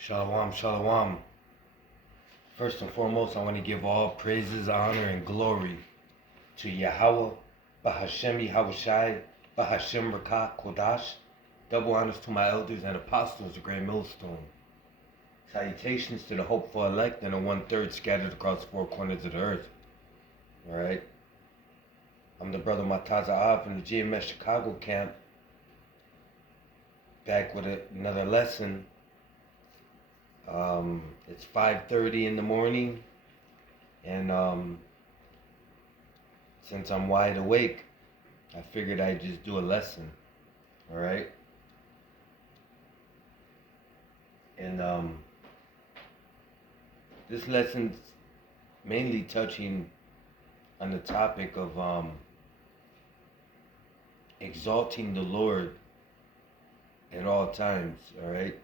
Shalom, shalom. First and foremost, I want to give all praises, honor, and glory to Yahweh, Bahashem Yahushai, Bahashem Rakah Kodash. Double honors to my elders and apostles, the Great Millstone. Salutations to the hopeful elect and the 1/3 scattered across the four corners of the earth. Alright? I'm the brother Mataza Ab from the GMS Chicago camp. Back with another lesson. It's 5:30 in the morning, and since I'm wide awake, I figured I'd just do a lesson. All right. And this lesson's mainly touching on the topic of exalting the Lord at all times. All right.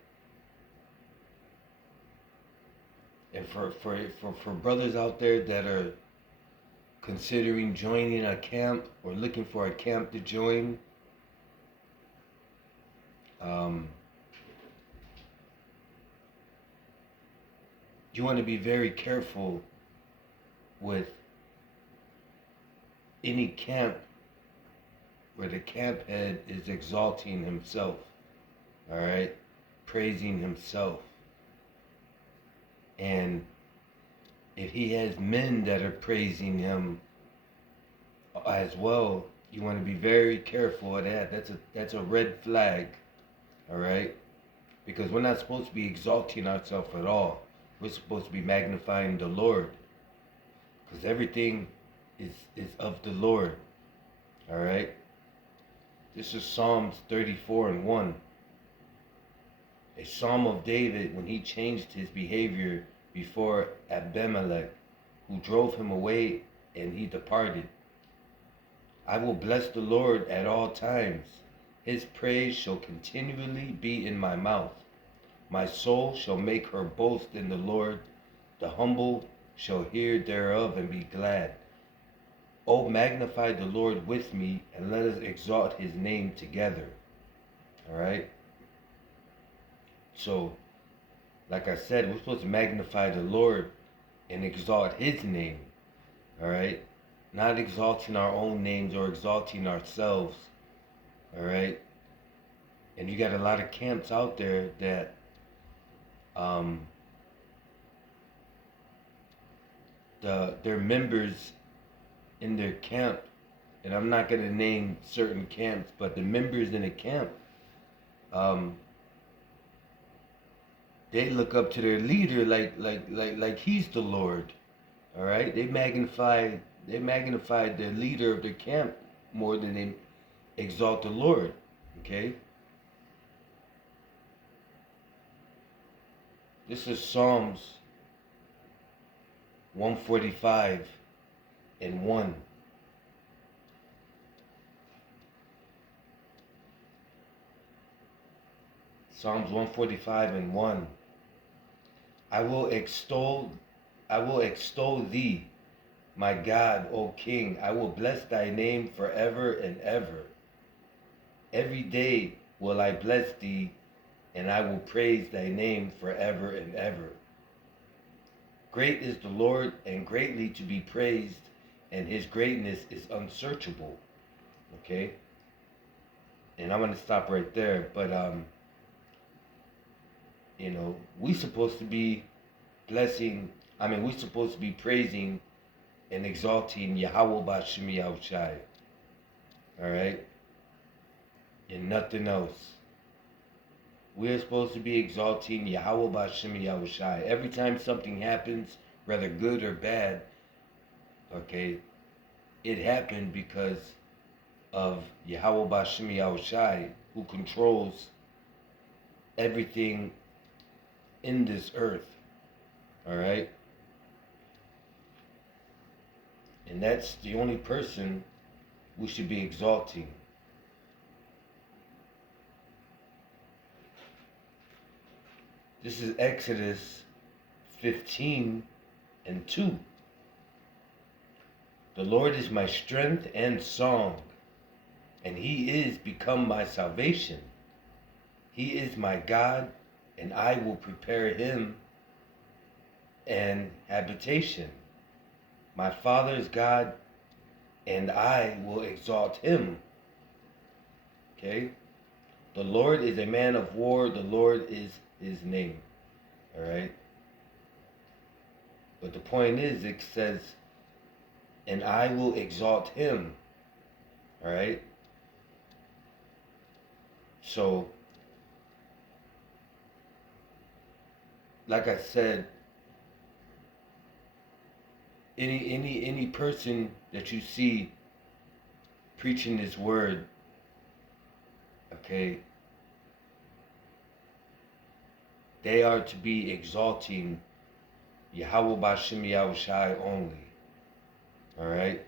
And for brothers out there that are considering joining a camp or looking for a camp to join, you want to be very careful with any camp where the camp head is exalting himself, all right, praising himself. And if he has men that are praising him as well, you want to be very careful of that. That's a red flag, all right? Because we're not supposed to be exalting ourselves at all. We're supposed to be magnifying the Lord, because everything is of the Lord, all right? This is Psalms 34:1. A psalm of David when he changed his behavior before Abimelech, who drove him away, and he departed. I will bless the Lord at all times. His praise shall continually be in my mouth. My soul shall make her boast in the Lord. The humble shall hear thereof and be glad. O magnify the Lord with me, and let us exalt his name together. All right? So, like I said, we're supposed to magnify the Lord and exalt his name, all right? Not exalting our own names or exalting ourselves, all right? And you got a lot of camps out there that their members in their camp, and I'm not going to name certain camps, but the members in a camp, they look up to their leader like he's the Lord. All right? They magnify the leader of their camp more than they exalt the Lord. Okay? This is Psalms 145:1. Psalms 145:1. I will extol thee, my God, O King. I will bless thy name forever and ever. Every day will I bless thee, and I will praise thy name forever and ever. Great is the Lord, and greatly to be praised, and his greatness is unsearchable. Okay? And I'm going to stop right there, but we're supposed to be we're supposed to be praising and exalting Yahweh B'Shem Yahushai. All right? And nothing else. We're supposed to be exalting Yahweh B'Shem Yahushai. Every time something happens, whether good or bad, okay, it happened because of Yahweh B'Shem Yahushai, who controls everything in this earth. All right? And that's the only person we should be exalting. This is Exodus 15:2. The Lord is my strength and song, and he is become my salvation. He is my God, and I will prepare him an habitation. My Father is God, and I will exalt him. Okay? The Lord is a man of war. The Lord is his name. All right? But the point is, it says, and I will exalt him. All right? So, like I said, any person that you see preaching this word, okay, they are to be exalting Yahweh B'Shem Yahushai only. All right?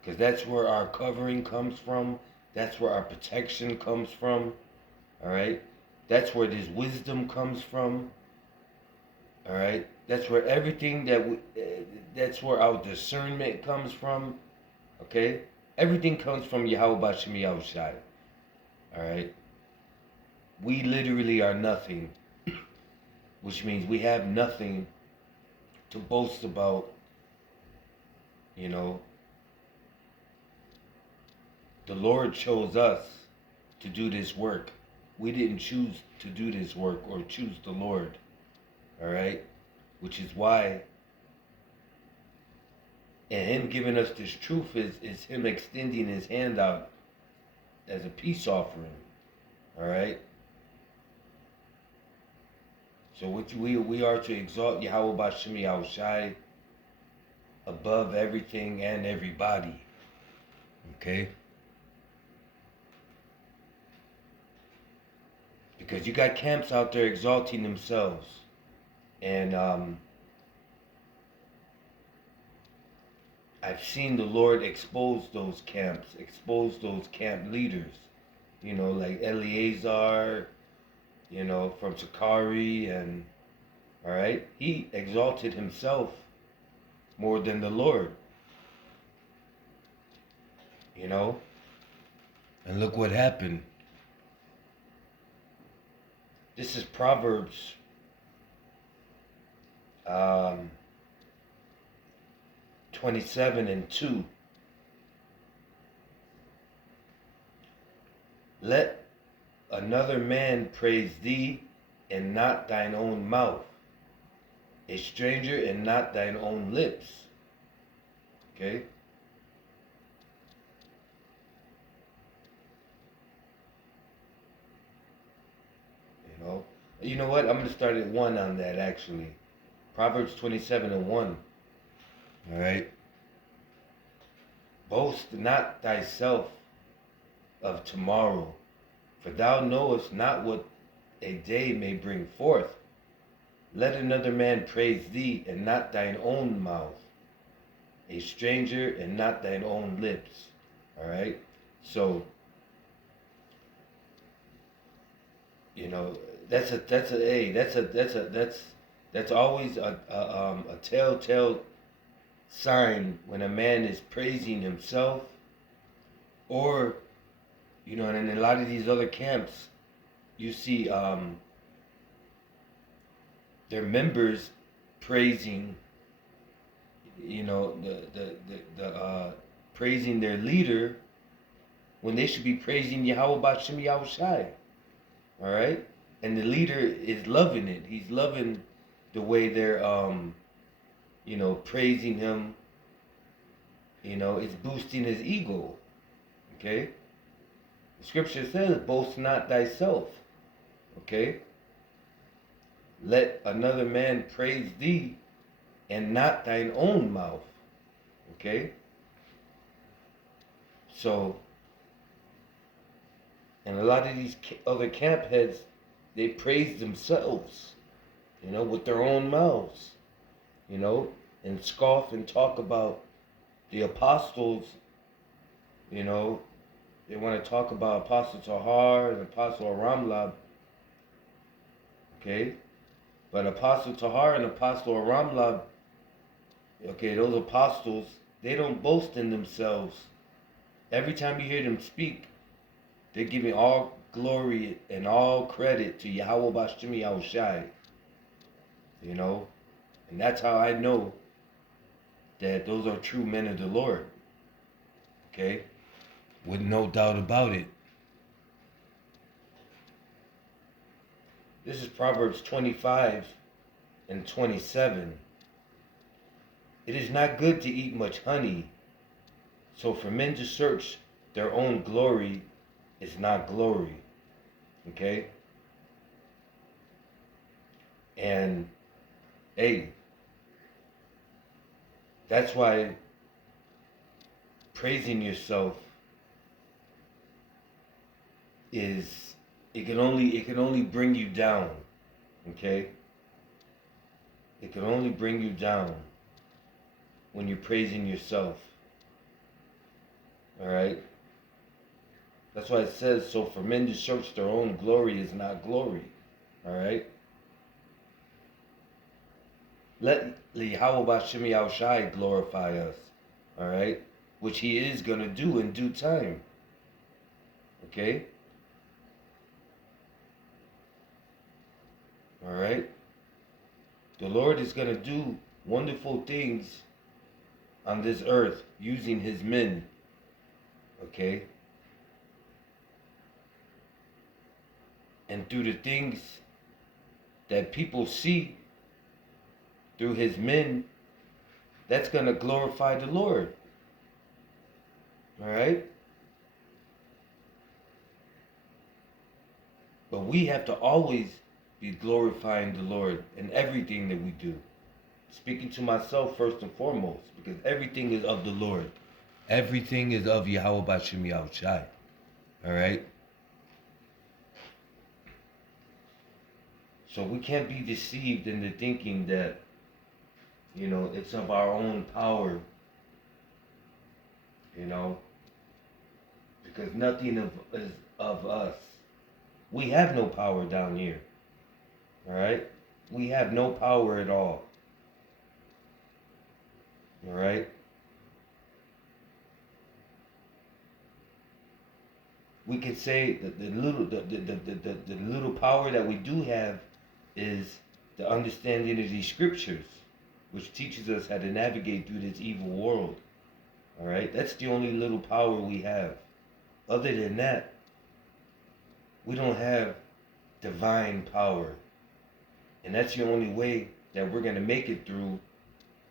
Because that's where our covering comes from. That's where our protection comes from. All right? That's where this wisdom comes from. All right? That's where everything that's where our discernment comes from. Okay? Everything comes from Yahweh B'Shem Yahushai. All right? We literally are nothing, which means we have nothing to boast about, you know. The Lord chose us to do this work. We didn't choose to do this work or choose the Lord. All right? Which is why, and him giving us this truth is him extending his hand out as a peace offering. All right? So we are to exalt Yahweh B'Shem Yahushai above everything and everybody. Okay? Because you got camps out there exalting themselves. And I've seen the Lord expose those camps, expose those camp leaders. You know, like Eleazar, you know, from Sakari, and, all right? He exalted himself more than the Lord. You know? And look what happened. This is Proverbs 27:2. Let another man praise thee, and not thine own mouth, a stranger, and not thine own lips. Okay? You know what? I'm going to start at 1 on that, actually. Proverbs 27:1. All right? Boast not thyself of tomorrow, for thou knowest not what a day may bring forth. Let another man praise thee, and not thine own mouth, a stranger, and not thine own lips. All right? So, you know, that's always a telltale sign when a man is praising himself, or, you know, and in a lot of these other camps, you see their members praising, you know, the praising their leader when they should be praising Yahweh B'Shem Yahushai. All right? And the leader is loving it. He's loving the way they're, you know, praising him. You know, it's boosting his ego. Okay? The scripture says, boast not thyself. Okay? Let another man praise thee, and not thine own mouth. Okay? So, and a lot of these other camp heads, they praise themselves, you know, with their own mouths, you know, and scoff and talk about the apostles, you know. They want to talk about Apostle Tahar and Apostle Aramlab, okay? But Apostle Tahar and Apostle Aramlab, okay, those apostles, they don't boast in themselves. Every time you hear them speak, they're giving all glory and all credit to Yahweh Bashim Yahushai. You know? And that's how I know that those are true men of the Lord. Okay? With no doubt about it. This is Proverbs 25 and 27. It is not good to eat much honey, so for men to search their own glory is not glory. Okay? And, hey, that's why praising yourself is, it can only bring you down. Okay? It can only bring you down when you're praising yourself. Alright? That's why it says, so for men to search their own glory is not glory. Alright? Let Yahweh Bashim Yahushai glorify us. Alright? Which he is going to do in due time. Okay? Alright? The Lord is going to do wonderful things on this earth using his men. Okay? And through the things that people see through his men, that's going to glorify the Lord. Alright? But we have to always be glorifying the Lord in everything that we do. Speaking to myself first and foremost, because everything is of the Lord. Everything is of Yahweh Bashim Yahushai. Alright? So we can't be deceived into thinking that, you know, it's of our own power. You know? Because nothing is of us. We have no power down here. Alright? We have no power at all. Alright? We could say that the little power that we do have is the understanding of these scriptures, which teaches us how to navigate through this evil world. Alright? That's the only little power we have. Other than that, we don't have divine power. And that's the only way that we're going to make it through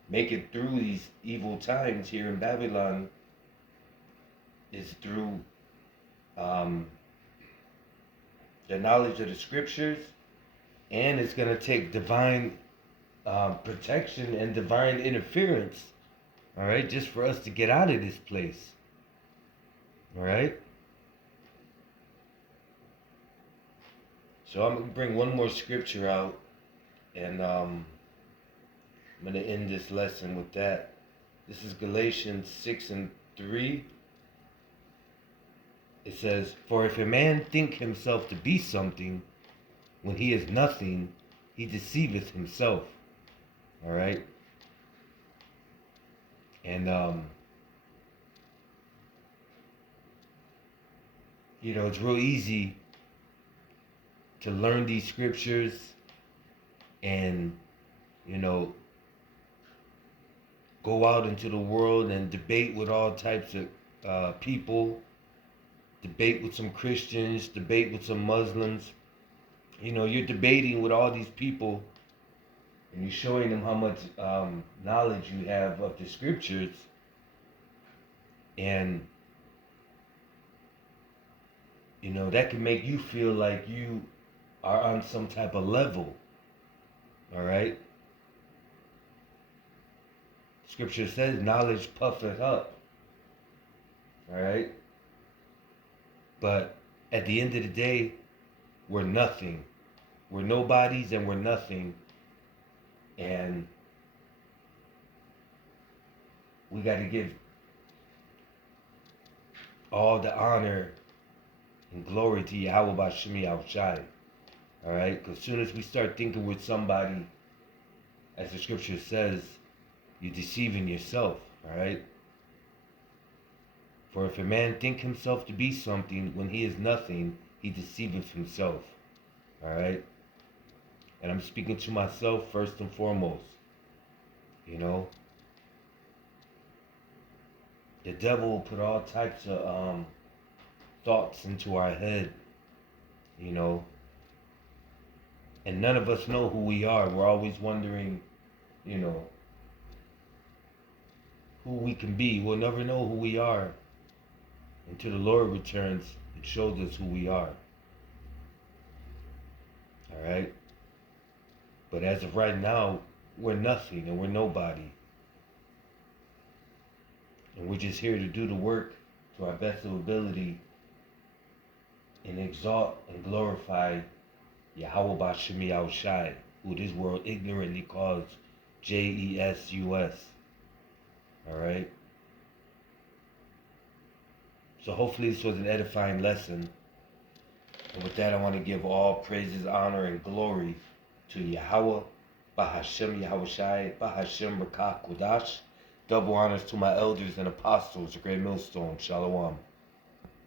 these evil times here in Babylon, is through the knowledge of the scriptures, and it's going to take divine protection and divine interference, all right, just for us to get out of this place. All right? So I'm going to bring one more scripture out, and I'm going to end this lesson with that. This is Galatians 6:3. It says, for if a man think himself to be something, when he is nothing, he deceiveth himself. All right? And, you know, it's real easy to learn these scriptures and, you know, go out into the world and debate with all types of people, debate with some Christians, debate with some Muslims. You know, you're debating with all these people and you're showing them how much knowledge you have of the scriptures, and, you know, that can make you feel like you are on some type of level. All right? Scripture says knowledge puffeth up. All right? But at the end of the day, we're nothing. We're nobodies and we're nothing. And we got to give all the honor and glory to Yahweh Bashim Yahushai. All right? Because as soon as we start thinking with somebody, as the scripture says, you're deceiving yourself. All right? For if a man think himself to be something when he is nothing, he deceiveth himself. Alright? And I'm speaking to myself first and foremost. You know? The devil will put all types of thoughts into our head, you know. And none of us know who we are. We're always wondering, you know, who we can be. We'll never know who we are until the Lord returns and shows us who we are. Alright? But as of right now, we're nothing and we're nobody. And we're just here to do the work to our best of ability and exalt and glorify Yahweh Bashim Yahushai, who this world ignorantly calls Jesus. Alright? So hopefully this was an edifying lesson. And with that, I want to give all praises, honor, and glory to Yahweh Bahashem Yahushai Bahashem Rakah Kodash. Double honors to my elders and apostles, the great millstone. Shalom.